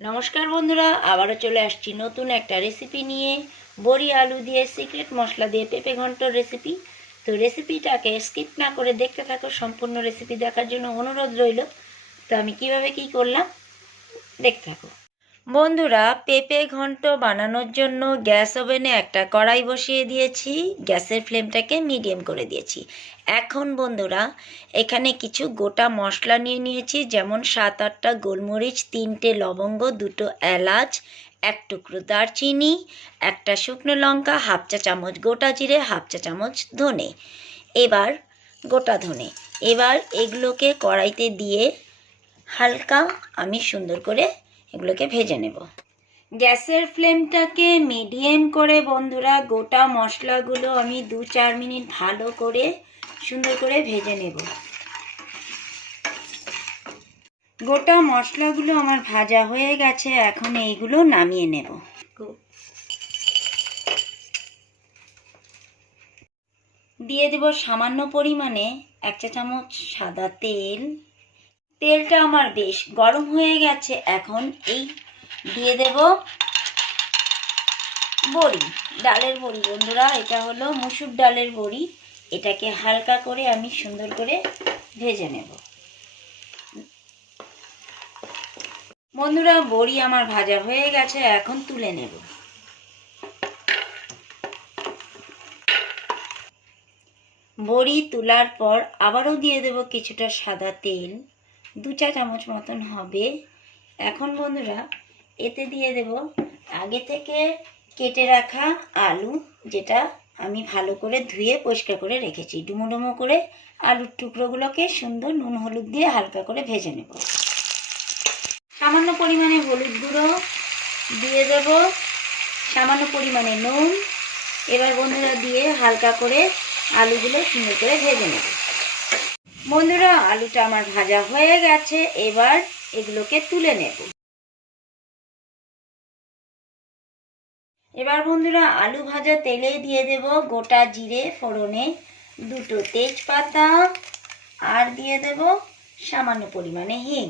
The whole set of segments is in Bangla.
নমস্কার বন্ধুরা, আবারও চলে আসছি নতুন একটা রেসিপি নিয়ে। বড়ি, আলু দিয়ে সিক্রেট মশলা দিয়ে পেঁপে ঘন্টর রেসিপি তো রেসিপিটাকে স্কিপ না করে দেখতে থাকো, সম্পূর্ণ রেসিপি দেখার জন্য অনুরোধ রইল। তো আমি কীভাবে কি করলাম, দেখতে থাকো। বন্ধুরা, পেঁপে ঘন্ট বানানোর জন্য গ্যাস ওভেনে একটা কড়াই বসিয়ে দিয়েছি। গ্যাসের ফ্লেমটাকে মিডিয়াম করে দিয়েছি। এখন বন্ধুরা, এখানে কিছু গোটা মশলা নিয়ে নিয়েছি, যেমন সাত আটটা গোলমরিচ, তিনটে লবঙ্গ, দুটো এলাচ, এক টুকরো দারচিনি, একটা শুকনো লঙ্কা, হাফ চা চামচ গোটা জিরে, হাফ চা চামচ ধনে। এবার গোটা ধনে। এবার এগুলোকে কড়াইতে দিয়ে হালকা আমি সুন্দর করে এগুলোকে ভেজে নেব। গ্যাসের ফ্লেমটাকে মিডিয়াম করে বন্ধুরা গোটা মশলাগুলো আমি দু চার মিনিট ভালো করে সুন্দর করে ভেজে নেব। গোটা মশলাগুলো আমার ভাজা হয়ে গেছে, এখন এইগুলো নামিয়ে নেব। দিয়ে দেব সামান্য পরিমাণে এক চা চামচ সাদা তেল। তেলটা আমার বেশ গরম হয়ে গেছে। এখন এই দিয়ে দেব বড়ি, ডালের বড়ি। বন্ধুরা, এটা হলো মুসুর ডালের বড়ি। এটাকে হালকা করে আমি সুন্দর করে ভেজে নেব। বন্ধুরা, বড়ি আমার ভাজা হয়ে গেছে, এখন তুলে নেব। বড়ি তোলার পর আবারও দিয়ে দেব কিছুটা সাদা তেল। দু চা চামচ মতন হবে। এখন বন্ধুরা, এতে দিয়ে দেব আগে থেকে কেটে রাখা আলু, যেটা আমি ভালো করে ধুয়ে পরিষ্কার করে রেখেছি। ডুমো ডুমো করে আলুর টুকরোগুলোকে সুন্দর নুন হলুদ দিয়ে হালকা করে ভেজে নেব। সামান্য পরিমাণে হলুদ গুঁড়ো দিয়ে দেব। সামান্য পরিমাণে নুন। এবার বন্ধুরা দিয়ে হালকা করে আলুগুলো সুন্দর করে ভেজে নেব। বন্ধুরা, আলুটা আমার ভাজা হয়ে গেছে। এবার এগুলোকে তুলে নেব। এবার বন্ধুরা, আলু ভাজা তেলে দিয়ে দেব গোটা জিরে ফোড়নে, দুটো তেজপাতা, আর দিয়ে দেব সামান্য পরিমাণে হিং।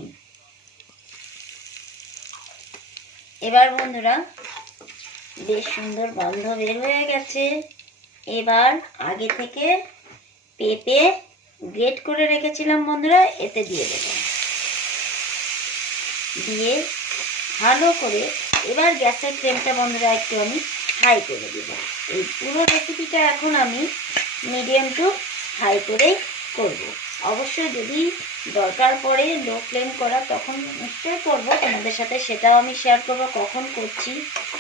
এবার বন্ধুরা, বেশ সুন্দর গন্ধ বের হয়ে গেছে। এবার আগে থেকে পেঁপে গ্রেট করে রেখেছিলাম বন্ধুরা, এতে দিয়ে দেব। দিয়ে ভালো করে এবার গ্যাসের ফ্লেমটা বন্ধুরা একটু আমি হাই করে দেব। এই পুরো রেসিপিটা এখন আমি মিডিয়াম টু হাই করেই করব। অবশ্যই যদি দরকার পড়ে লো ফ্লেম করা, তখন নিশ্চয়ই করব। তোমাদের সাথে সেটাও আমি শেয়ার করব, কখন করছি।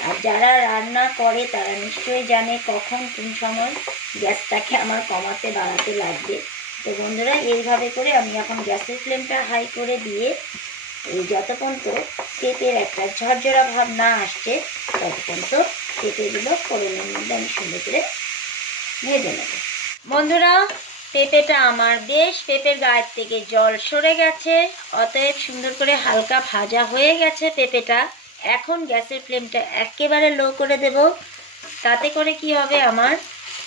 আর যারা রান্না করে, তারা নিশ্চয়ই জানে কখন কোন সময় গ্যাসটাকে আমার কমাতে বাড়াতে লাগবে। তো বন্ধুরা, এইভাবে করে আমি এখন গ্যাসের ফ্লেমটা হাই করে দিয়ে এই যতক্ষণ তো পেঁপের একটা ঝরঝরা ভাব না আসছে, ততক্ষণ তো পেঁপেগুলো ফোড়নের মধ্যে আমি সুন্দর করে ভেজে নেব। বন্ধুরা পেঁপেটা আমার বেশ পেঁপের গায়ের থেকে জল সরে গেছে, অতএব সুন্দর করে হালকা ভাজা হয়ে গেছে পেঁপেটা। এখন গ্যাসের ফ্লেমটা একেবারে লো করে দেব, তাতে করে কি হবে আমার,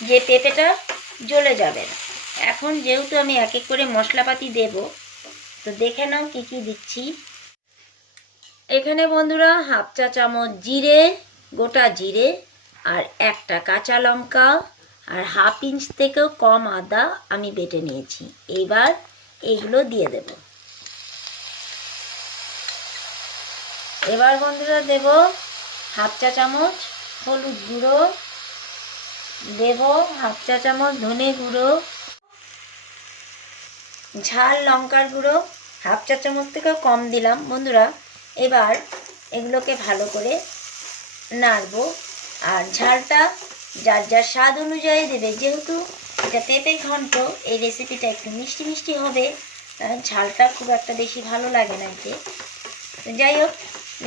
যে পেঁপেটা জ্বলে যাবে না। এখন যেহেতু আমি এক এক করে মশলাপাতি দেব, তো দেখে নাও কী কী দিচ্ছি। এখানে বন্ধুরা হাফ চা চামচ জিরে, গোটা জিরে, আর একটা কাঁচা লঙ্কা, আর হাফ ইঞ্চ থেকেও কম আদা আমি বেটে নিয়েছি। এবার এইগুলো দিয়ে দেব। এবার বন্ধুরা দেব হাফ চা চামচ হলুদ গুঁড়ো, দেব হাফ চা চামচ ধনে গুঁড়ো ঝাল লঙ্কার গুঁড়ো, হাফ চা চামচ থেকেও কম দিলাম। বন্ধুরা, এবার এগুলোকে ভালো করে নাড়বো। আর ঝালটা যার যার স্বাদ অনুযায়ী দেবে, যেহেতু এটা পেঁপে ঘন্ট, এই রেসিপিটা একটু মিষ্টি মিষ্টি হবে ঝালটা খুব একটা বেশি ভালো লাগে না এতে। যাই হোক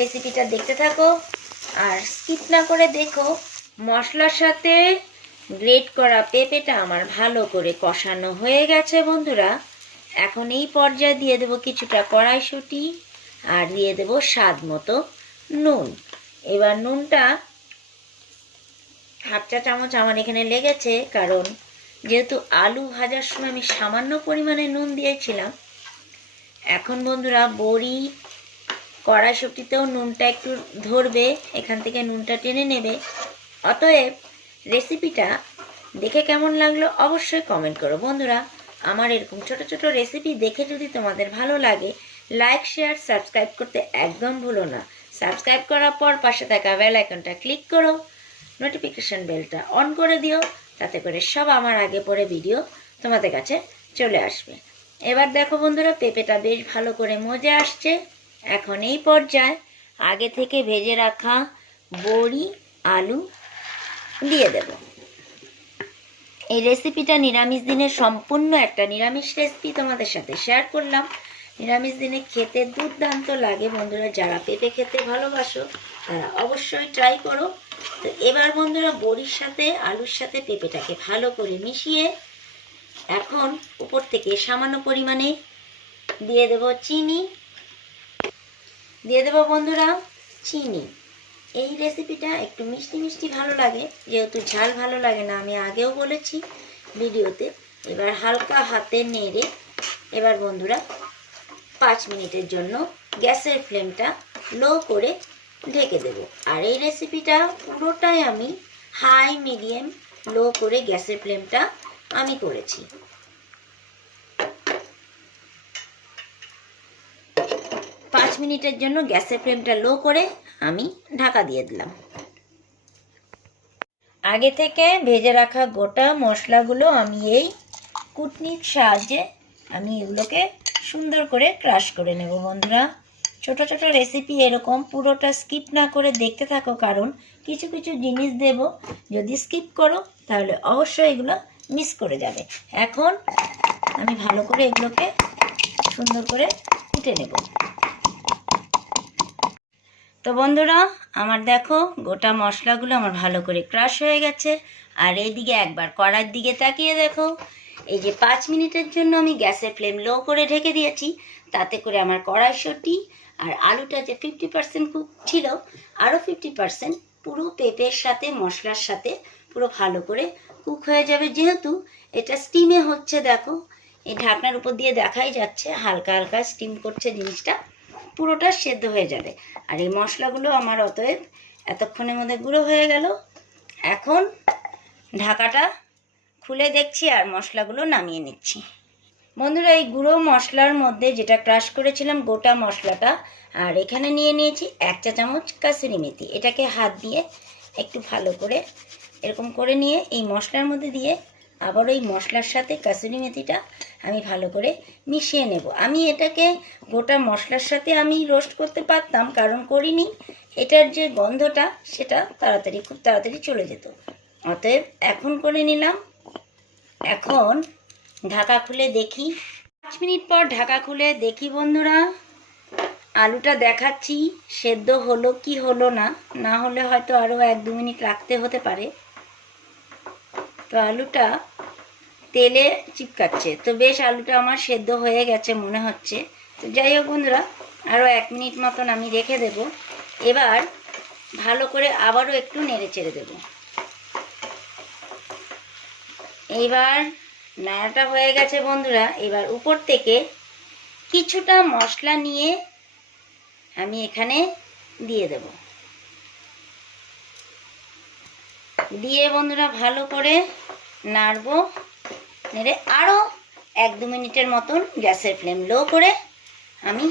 রেসিপিটা দেখতে থাকো আর স্কিপ না করে দেখো, মশলার সাথে গ্রেট করা পেঁপেটা আমার ভালো করে কষানো হয়ে গেছে, বন্ধুরা। এখন এই পর্যায়ে দিয়ে দেবো কিছুটা কড়াইশুঁটি আর দিয়ে দেবো স্বাদ মতো নুন। এবার নুনটা হাফ চা চামচ আমার এখানে লেগেছে, কারণ যেহেতু আলু ভাজার সময় আমি সামান্য পরিমাণে নুন দিয়েছিলাম, এখন বন্ধুরা বড়ি কড়াইশুটিতেও নুনটা একটু ধরবে, এখান থেকে নুনটা টেনে নেবে। অতএব রেসিপিটা দেখে কেমন লাগল অবশ্যই কমেন্ট করো। বন্ধুরা আমার এরকম ছোট ছোট রেসিপি দেখে যদি তোমাদের ভালো লাগে লাইক শেয়ার সাবস্ক্রাইব করতে একদম ভুলো না। সাবস্ক্রাইব করার পর পাশে থাকা বেল আইকনটা ক্লিক করো নোটিফিকেশান বেলটা অন করে দিও, তাতে করে সব আমার আগে পরে ভিডিও তোমাদের কাছে চলে আসবে। এবার দেখো বন্ধুরা, পেঁপেটা বেশ ভালো করে মজে আসছে। এখন এই পর্যায়ে আগে থেকে ভেজে রাখা বড়ি, আলু দিয়ে দেব। এই রেসিপিটা নিরামিষ দিনে সম্পূর্ণ একটা নিরামিষ রেসিপি তোমাদের সাথে শেয়ার করলাম। নিরামিষ দিনে খেতে দুর্দান্ত লাগে বন্ধুরা, যারা পেঁপে খেতে ভালোবাসো, তারা অবশ্যই ট্রাই করো। তো এবার বন্ধুরা, বড়ির সাথে আলুর সাথে পেঁপেটাকে ভালো করে মিশিয়ে এখন উপর থেকে সামান্য পরিমাণে দিয়ে দেব চিনি। দিয়ে দেব বন্ধুরা, চিনি। এই রেসিপিটা একটু মিষ্টি মিষ্টি ভালো লাগে। যেহেতু ঝাল ভালো লাগে না, আমি আগেও বলেছি ভিডিওতে। এবার হালকা হাতে নেড়ে, এবার বন্ধুরা পাঁচ মিনিটের জন্য গ্যাসের ফ্লেমটা লো করে ঢেকে দেব। আর এই রেসিপিটা পুরোটাই আমি হাই, মিডিয়াম, লো করে গ্যাসের ফ্লেমটা আমি করেছি। পাঁচ মিনিটের জন্য গ্যাসের ফ্লেমটা লো করে আমি ঢাকা দিয়ে দিলাম। আগে থেকে ভেজে রাখা গোটা মশলাগুলো আমি এই কুটনির সাহায্যে আমি এগুলোকে সুন্দর করে ক্রাশ করে নেব বন্ধুরা। ছোট ছোট রেসিপি এরকম পুরোটা স্কিপ না করে দেখতে থাকো, কারণ কিছু কিছু জিনিস দেব। যদি স্কিপ করো, তাহলে অবশ্যই এগুলো মিস করে যাবে। এখন আমি ভালো করে এগুলোকে সুন্দর করে কুটে নেব। তো বন্ধুরা, আমার দেখো, গোটা মশলাগুলো আমার ভালো করে ক্রাশ হয়ে গেছে। আর এইদিকে একবার কড়ার দিকে তাকিয়ে দেখো, এই যে পাঁচ মিনিটের জন্য আমি গ্যাসের ফ্লেম লো করে ঢেকে দিয়েছি, তাতে করে আমার কড়াইশুঁটি আর আলুটা যে ফিফটি পার্সেন্ট কুক ছিল আরও ফিফটি পার্সেন্ট পুরো পেঁপের সাথে, মশলার সাথে পুরো ভালো করে কুক হয়ে যাবে। যেহেতু এটা স্টিমে হচ্ছে, দেখো এই ঢাকনার উপর দিয়ে দেখাই যাচ্ছে, হালকা হালকা স্টিম করছে জিনিসটা। পুরোটা সেদ্ধ হয়ে যাবে। আর এই মশলাগুলো আমার অতএব এতক্ষণের মধ্যে গুঁড়ো হয়ে গেল। এখন ঢাকাটা খুলে দেখছি আর মশলাগুলো নামিয়ে নিচ্ছি। বন্ধুরা, এই গুঁড়ো মশলার মধ্যে যেটা ক্রাশ করেছিলাম গোটা মশলাটা, আর এখানে নিয়ে নিয়েছি এক চা চামচ কাসুরি মেথি। এটাকে হাত দিয়ে একটু ভালো করে এরকম করে নিয়ে এই মশলার মধ্যে দিয়ে আবার ওই মশলার সাথে কাসুরি মেথিটা আমি ভালো করে মিশিয়ে নেব। আমি এটাকে গোটা মশলার সাথে আমি রোস্ট করতে পারতাম, কারণ করিনি। এটার যে গন্ধটা, সেটা তাড়াতাড়ি, খুব তাড়াতাড়ি চলে যেত। অতএব এখন করে নিলাম। এখন ঢাকা খুলে দেখি। পাঁচ মিনিট পর ঢাকা খুলে দেখি বন্ধুরা। আলুটা দেখাচ্ছি, সেদ্ধ হলো কি হলো না না হলে হয়তো আরও এক দু মিনিট রাখতে হতে পারে। তো আলুটা তেলে চিপকাচ্ছে। তো বেশ আলুটা আমার সেদ্ধ হয়ে গেছে মনে হচ্ছে। তো যাই হোক বন্ধুরা আরও এক মিনিট মতন আমি রেখে দেব। এবার ভালো করে আবারও একটু নেড়ে চেড়ে দেব। এইবার নাড়াটা হয়ে গেছে বন্ধুরা, এবার উপর থেকে কিছুটা মশলা নিয়ে আমি এখানে দিয়ে দেব। দিয়ে বন্ধুরা ভালো করে নাড়বো। নেড়ে আরও এক দু মিনিটের মতন গ্যাসের ফ্লেম লো করে আমি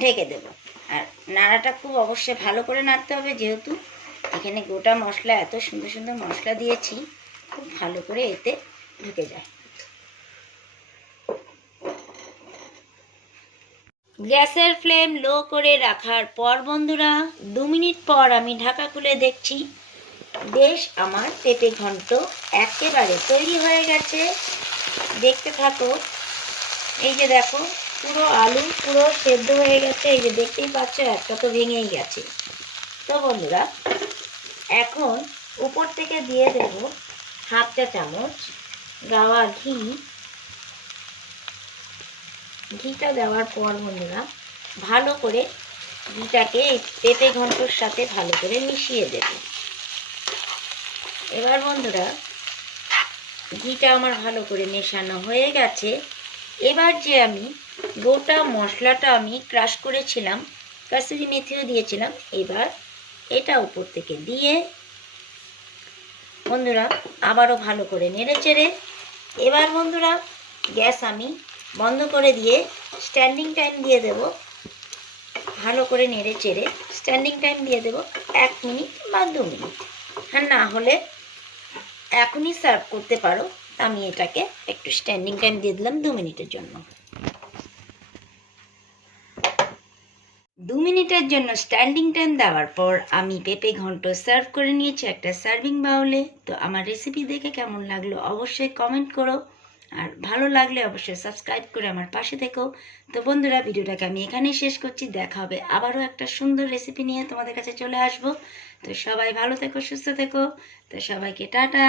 ঢেকে দেব। আর নাড়াটা খুব অবশ্যই ভালো করে নাড়তে হবে, যেহেতু এখানে গোটা মশলা, এত সুন্দর সুন্দর মশলা দিয়েছি, খুব ভালো করে এতে ঢুকে যায়। গ্যাসের ফ্লেম লো করে রাখার পর বন্ধুরা, দু মিনিট পর আমি ঢাকা খুলে দেখছি, বেশ আমার পেঁপে ঘন্ট একেবারে তৈরি হয়ে গেছে। দেখতে থাকো। এই যে দেখো, পুরো আলু পুরো সেদ্ধ হয়ে গেছে। এই যে দেখতেই পাচ্ছ, একটা তো ভেঙেই গেছে। তো বন্ধুরা, এখন উপর থেকে দিয়ে দেব হাফ চা চামচ গাওয়া ঘি। ঘিটা দেওয়ার পর বন্ধুরা, ভালো করে ঘিটাকে পেঁপে ঘন্টর সাথে ভালো করে মিশিয়ে দেব। এবার বন্ধুরা ঘিটা আমার ভালো করে মেশানো হয়ে গেছে। এবার যে আমি গোটা মশলাটা আমি ক্রাশ করেছিলাম কাসুরি মেথিও দিয়েছিলাম, এবার এটা উপর থেকে দিয়ে বন্ধুরা আবারও ভালো করে নেড়ে চেড়ে, এবার বন্ধুরা গ্যাস আমি বন্ধ করে দিয়ে স্ট্যান্ডিং টাইম দিয়ে দেব। ভালো করে নেড়ে চেড়ে স্ট্যান্ডিং টাইম দিয়ে দেব এক মিনিট বা দু মিনিট। হ্যাঁ না হলে এখনই সার্ভ করতে পারো। আমি এটাকে একটু স্ট্যান্ডিং টাইম দিয়ে দিলাম দু মিনিটের জন্য। দু মিনিটের জন্য স্ট্যান্ডিং টাইম দেওয়ার পর আমি পেঁপে ঘন্ট সার্ভ করে নিয়েছি একটা সার্ভিং বাউলে তো আমার রেসিপি দেখে কেমন লাগল অবশ্যই কমেন্ট করো। আর ভালো লাগলে অবশ্যই সাবস্ক্রাইব করে আমার পাশে থেকো। তো বন্ধুরা, ভিডিওটাকে আমি এখানেই শেষ করছি। দেখা হবে আবারও একটা সুন্দর রেসিপি নিয়ে তোমাদের কাছে চলে আসব। তো সবাই ভালো থেকো সুস্থ থেকো। তো সবাইকে টাটা।